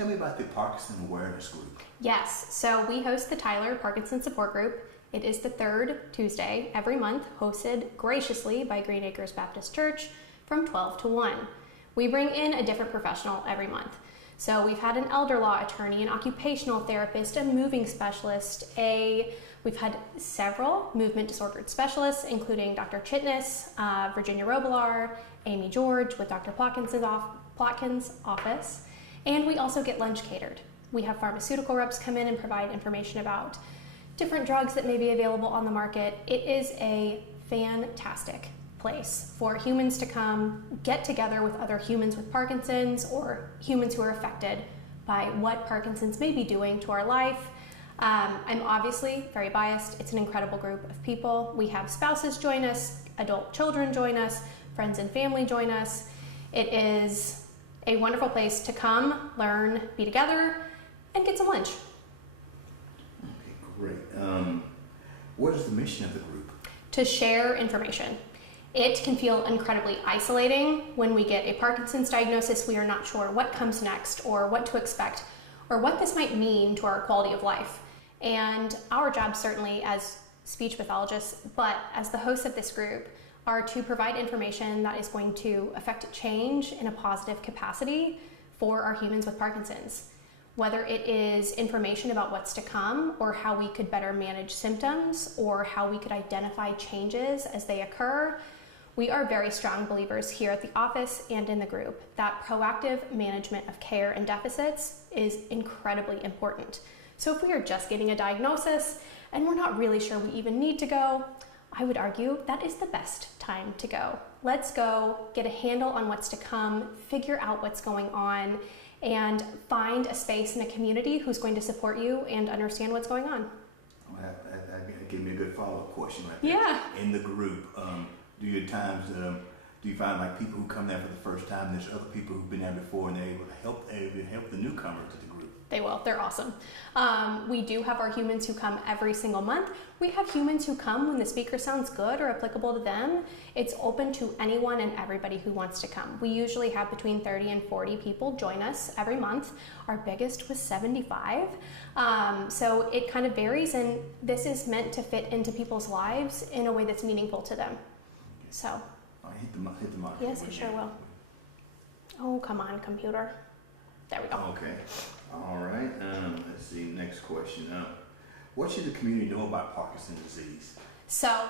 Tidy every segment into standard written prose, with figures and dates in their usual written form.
Tell me about the Parkinson Awareness Group. Yes, so we host the Tyler Parkinson Support Group. It is the third Tuesday every month, hosted graciously by Green Acres Baptist Church from 12 to 1. We bring in a different professional every month. So we've had an elder law attorney, an occupational therapist, a moving specialist, we've had several movement disordered specialists, including Dr. Chitness, Virginia Robillard, Amy George with Dr. Plotkin's office, and we also get lunch catered. We have pharmaceutical reps come in and provide information about different drugs that may be available on the market. It is a fantastic place for humans to come get together with other humans with Parkinson's or humans who are affected by what Parkinson's may be doing to our life. I'm obviously very biased. It's an incredible group of people. We have spouses join us, adult children join us, friends and family join us. It is a wonderful place to come, learn, be together, and get some lunch. Okay, great. What is the mission of the group? To share information. It can feel incredibly isolating when we get a Parkinson's diagnosis. We are not sure what comes next or what to expect or what this might mean to our quality of life. And our job, certainly as speech pathologists, but as the hosts of this group, are to provide information that is going to affect change in a positive capacity for our humans with Parkinson's. Whether it is information about what's to come or how we could better manage symptoms or how we could identify changes as they occur, we are very strong believers here at the office and in the group that proactive management of care and deficits is incredibly important. So if we are just getting a diagnosis and we're not really sure we even need to go, I would argue that is the best time to go. Let's go, get a handle on what's to come, figure out what's going on, and find a space in a community who's going to support you and understand what's going on. Well, that gave me a good follow-up question right there. Yeah. In the group, do you find like people who come there for the first time, there's other people who've been there before and they're able to help the newcomer to the group? They will. They're awesome. We do have our humans who come every single month. We have humans who come when the speaker sounds good or applicable to them. It's open to anyone and everybody who wants to come. We usually have between 30 and 40 people join us every month. Our biggest was 75. So it kind of varies, and this is meant to fit into people's lives in a way that's meaningful to them. So. Hit the mic. Yes, I sure will. Oh, come on, computer. There we go. Okay. All right. Let's see. Next question. What should the community know about Parkinson's disease? So,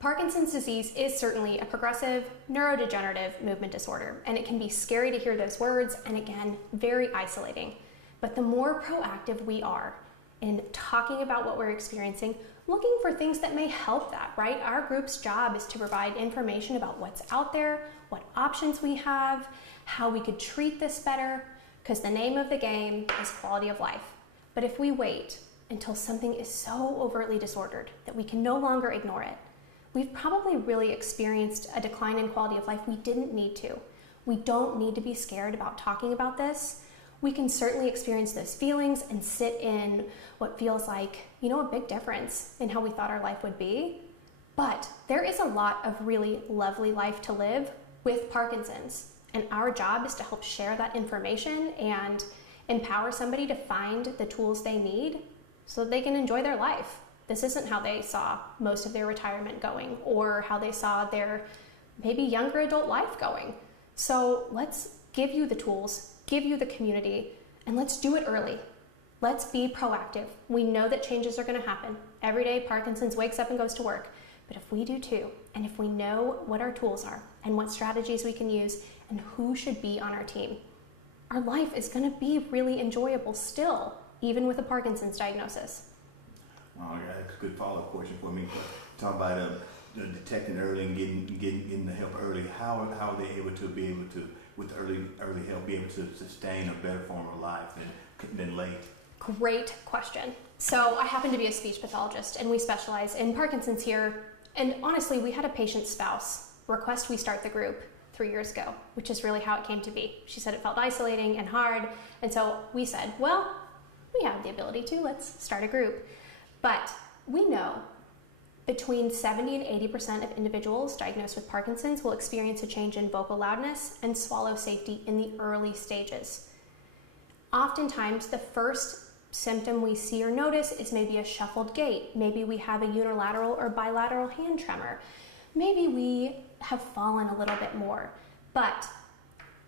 Parkinson's disease is certainly a progressive neurodegenerative movement disorder, and it can be scary to hear those words, and again, very isolating. But the more proactive we are in talking about what we're experiencing, looking for things that may help that, right? Our group's job is to provide information about what's out there, what options we have, how we could treat this better, because the name of the game is quality of life. But if we wait until something is so overtly disordered that we can no longer ignore it, we've probably really experienced a decline in quality of life we didn't need to. We don't need to be scared about talking about this. We can certainly experience those feelings and sit in what feels like, a big difference in how we thought our life would be. But there is a lot of really lovely life to live with Parkinson's. And our job is to help share that information and empower somebody to find the tools they need so that they can enjoy their life. This isn't how they saw most of their retirement going or how they saw their maybe younger adult life going. So let's give you the tools, give you the community, and let's do it early. Let's be proactive. We know that changes are going to happen. Every day Parkinson's wakes up and goes to work. But if we do too, and if we know what our tools are and what strategies we can use and who should be on our team, our life is going to be really enjoyable still, even with a Parkinson's diagnosis. Oh, yeah, that's a good follow-up question for me. Talk about detecting early and getting the help early. How are they able to, with early help, be able to sustain a better form of life than late? Great question. So I happen to be a speech pathologist, and we specialize in Parkinson's here. And honestly, we had a patient's spouse request we start the group 3 years ago, which is really how it came to be. She said it felt isolating and hard, and so we said, well, we have the ability to, let's start a group. But we know between 70 and 80% of individuals diagnosed with Parkinson's will experience a change in vocal loudness and swallow safety in the early stages. Oftentimes, the first symptom we see or notice is maybe a shuffled gait. Maybe we have a unilateral or bilateral hand tremor. Maybe we have fallen a little bit more. But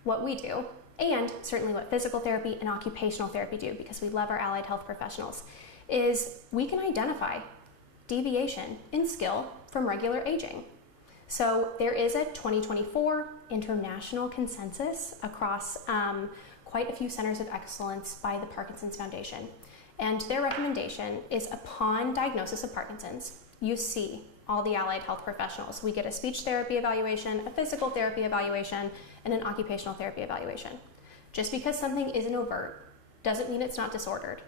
what we do, and certainly what physical therapy and occupational therapy do, because we love our allied health professionals, is we can identify deviation in skill from regular aging. So there is a 2024 international consensus across quite a few centers of excellence by the Parkinson's Foundation. And their recommendation is upon diagnosis of Parkinson's, you see all the allied health professionals. We get a speech therapy evaluation, a physical therapy evaluation, and an occupational therapy evaluation. Just because something isn't overt doesn't mean it's not disordered.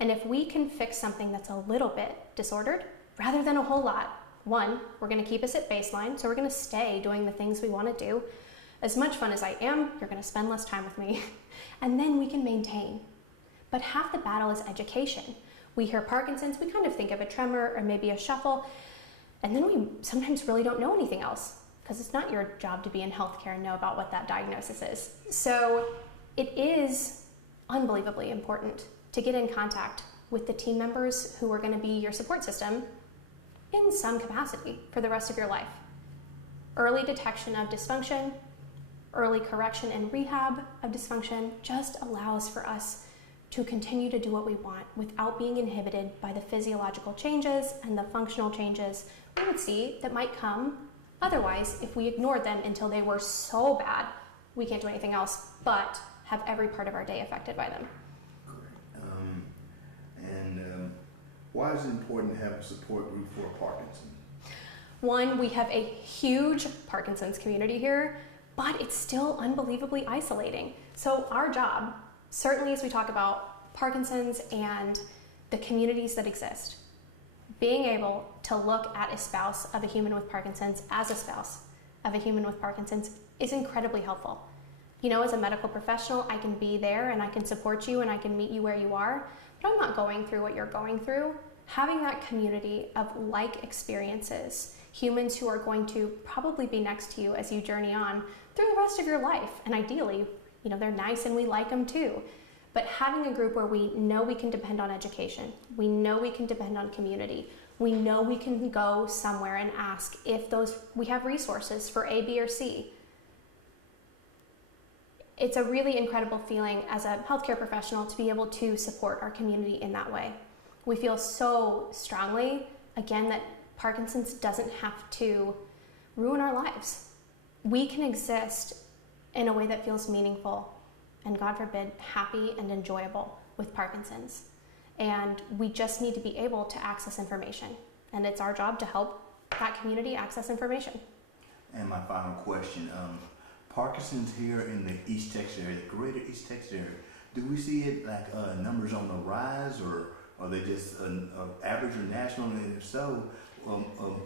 And if we can fix something that's a little bit disordered, rather than a whole lot, one, we're gonna keep us at baseline, so we're gonna stay doing the things we wanna do. As much fun as I am, you're gonna spend less time with me. And then we can maintain. But half the battle is education. We hear Parkinson's, we kind of think of a tremor or maybe a shuffle, and then we sometimes really don't know anything else, because it's not your job to be in healthcare and know about what that diagnosis is. So it is unbelievably important to get in contact with the team members who are going to be your support system in some capacity for the rest of your life. Early detection of dysfunction, early correction and rehab of dysfunction just allows for us to continue to do what we want without being inhibited by the physiological changes and the functional changes we would see that might come otherwise if we ignored them until they were so bad we can't do anything else but have every part of our day affected by them. Why is it important to have a support group for Parkinson? One, we have a huge Parkinson's community here, but it's still unbelievably isolating. So our job, certainly as we talk about Parkinson's and the communities that exist, being able to look at a spouse of a human with Parkinson's as a spouse of a human with Parkinson's is incredibly helpful. You know, as a medical professional, I can be there and I can support you and I can meet you where you are, but I'm not going through what you're going through. Having that community of like experiences, humans who are going to probably be next to you as you journey on through the rest of your life, and ideally, you know, they're nice and we like them too. But having a group where we know we can depend on education, we know we can depend on community, we know we can go somewhere and ask if we have resources for A, B, or C. It's a really incredible feeling as a healthcare professional to be able to support our community in that way. We feel so strongly, again, that Parkinson's doesn't have to ruin our lives. We can exist in a way that feels meaningful and, God forbid, happy and enjoyable with Parkinson's. And we just need to be able to access information. And it's our job to help that community access information. And my final question, Parkinson's here in the East Texas area, the greater East Texas area, do we see it like numbers on the rise, or are they just average or national? And if so,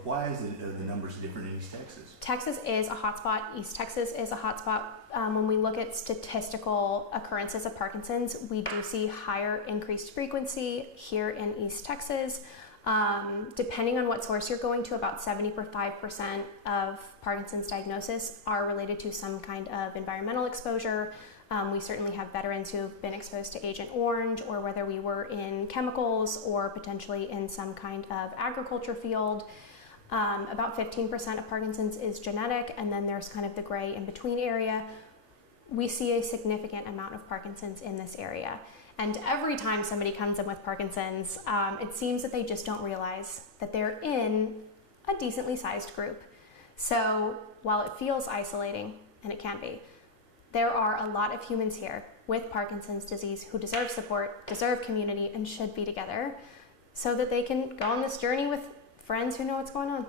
why is it the numbers different in East Texas? Texas is a hotspot. East Texas is a hotspot. When we look at statistical occurrences of Parkinson's, we do see higher increased frequency here in East Texas. Depending on what source you're going to, about 75% of Parkinson's diagnosis are related to some kind of environmental exposure. We certainly have veterans who have been exposed to Agent Orange, or whether we were in chemicals or potentially in some kind of agriculture field. About 15% of Parkinson's is genetic, and then there's kind of the gray in between area. We see a significant amount of Parkinson's in this area. And every time somebody comes in with Parkinson's, it seems that they just don't realize that they're in a decently sized group. So while it feels isolating, and it can be, there are a lot of humans here with Parkinson's disease who deserve support, deserve community, and should be together so that they can go on this journey with friends who know what's going on.